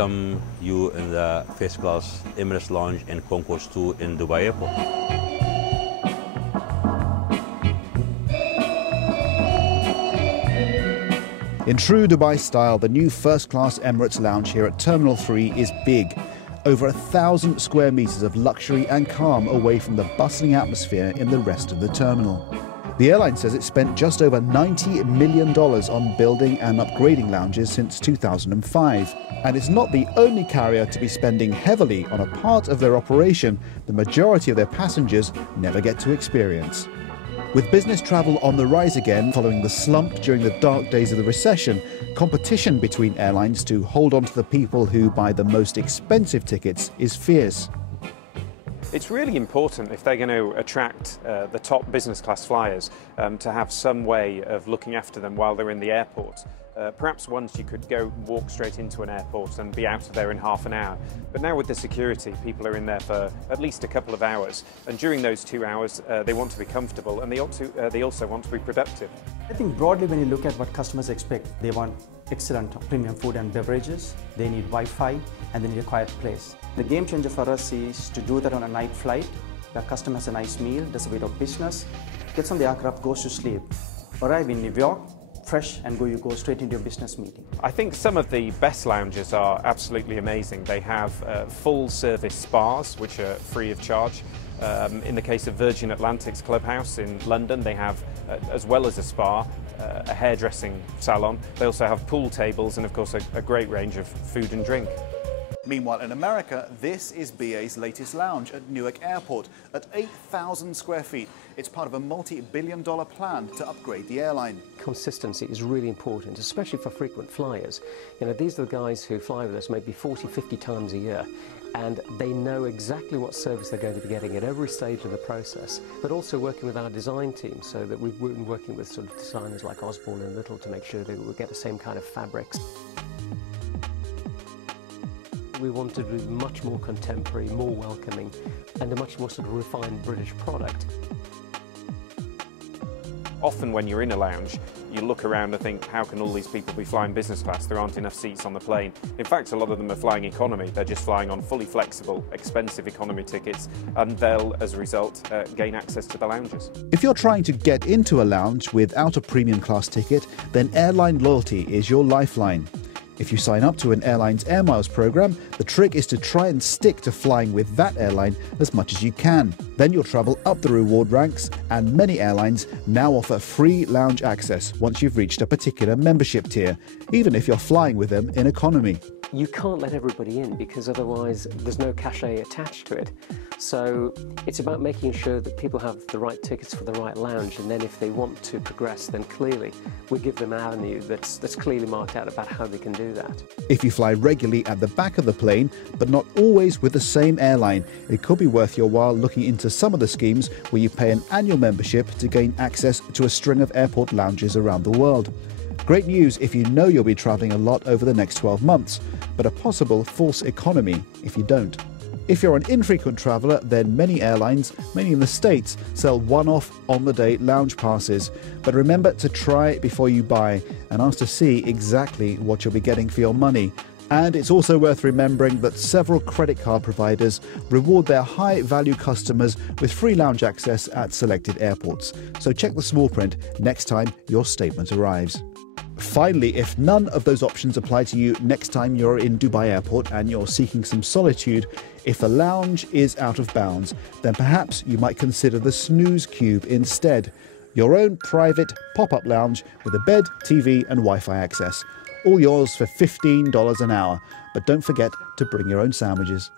welcome you in the first class Emirates Lounge in Concourse 2 in Dubai Airport. In true Dubai style, the new first-class Emirates Lounge here at Terminal 3 is big. Over 1,000 square metres of luxury and calm away from the bustling atmosphere in the rest of the terminal. The airline says it spent just over $90 million on building and upgrading lounges since 2005. And it's not the only carrier to be spending heavily on a part of their operation the majority of their passengers never get to experience. With business travel on the rise again following the slump during the dark days of the recession, competition between airlines to hold on to the people who buy the most expensive tickets is fierce. It's really important, if they're going to attract the top business class flyers, to have some way of looking after them while they're in the airport. Perhaps once you could go walk straight into an airport and be out of there in half an hour. But now with the security, people are in there for at least a couple of hours. And during those 2 hours, they want to be comfortable and they also want to be productive. I think broadly when you look at what customers expect, they want excellent premium food and beverages, they need Wi-Fi, and they need a quiet place. The game changer for us is to do that on a night flight. The customer has a nice meal, does a bit of business, gets on the aircraft, goes to sleep, arrive in New York, fresh, and you go straight into your business meeting. I think some of the best lounges are absolutely amazing. They have full service spas, which are free of charge. In the case of Virgin Atlantic's Clubhouse in London, they have, as well as a spa, a hairdressing salon. They also have pool tables and, of course, a great range of food and drink. Meanwhile, in America, this is BA's latest lounge at Newark Airport at 8,000 square feet. It's part of a multi-billion-dollar plan to upgrade the airline. Consistency is really important, especially for frequent flyers. You know, these are the guys who fly with us maybe 40, 50 times a year, and they know exactly what service they're going to be getting at every stage of the process, but also working with our design team so that we've been working with sort of designers like Osborne and Little to make sure that we'll get the same kind of fabrics. We wanted to be much more contemporary, more welcoming, and a much more sort of refined British product. Often when you're in a lounge, you look around and think, how can all these people be flying business class? There aren't enough seats on the plane. In fact, a lot of them are flying economy. They're just flying on fully flexible, expensive economy tickets, and they'll, as a result, gain access to the lounges. If you're trying to get into a lounge without a premium class ticket, then airline loyalty is your lifeline. If you sign up to an airline's Air Miles program, the trick is to try and stick to flying with that airline as much as you can. Then you'll travel up the reward ranks, and many airlines now offer free lounge access once you've reached a particular membership tier, even if you're flying with them in economy. You can't let everybody in because otherwise there's no cachet attached to it. So it's about making sure that people have the right tickets for the right lounge, and then if they want to progress, then clearly we give them an avenue that's clearly marked out about how they can do that. If you fly regularly at the back of the plane, but not always with the same airline, it could be worth your while looking into some of the schemes where you pay an annual membership to gain access to a string of airport lounges around the world. Great news if you know you'll be travelling a lot over the next 12 months, but a possible false economy if you don't. If you're an infrequent traveller, then many airlines, many in the States, sell one-off, on-the-day lounge passes. But remember to try before you buy and ask to see exactly what you'll be getting for your money. And it's also worth remembering that several credit card providers reward their high-value customers with free lounge access at selected airports. So check the small print next time your statement arrives. Finally, if none of those options apply to you next time you're in Dubai Airport and you're seeking some solitude, if the lounge is out of bounds, then perhaps you might consider the Snooze Cube instead. Your own private pop-up lounge with a bed, TV and Wi-Fi access. All yours for $15 an hour. But don't forget to bring your own sandwiches.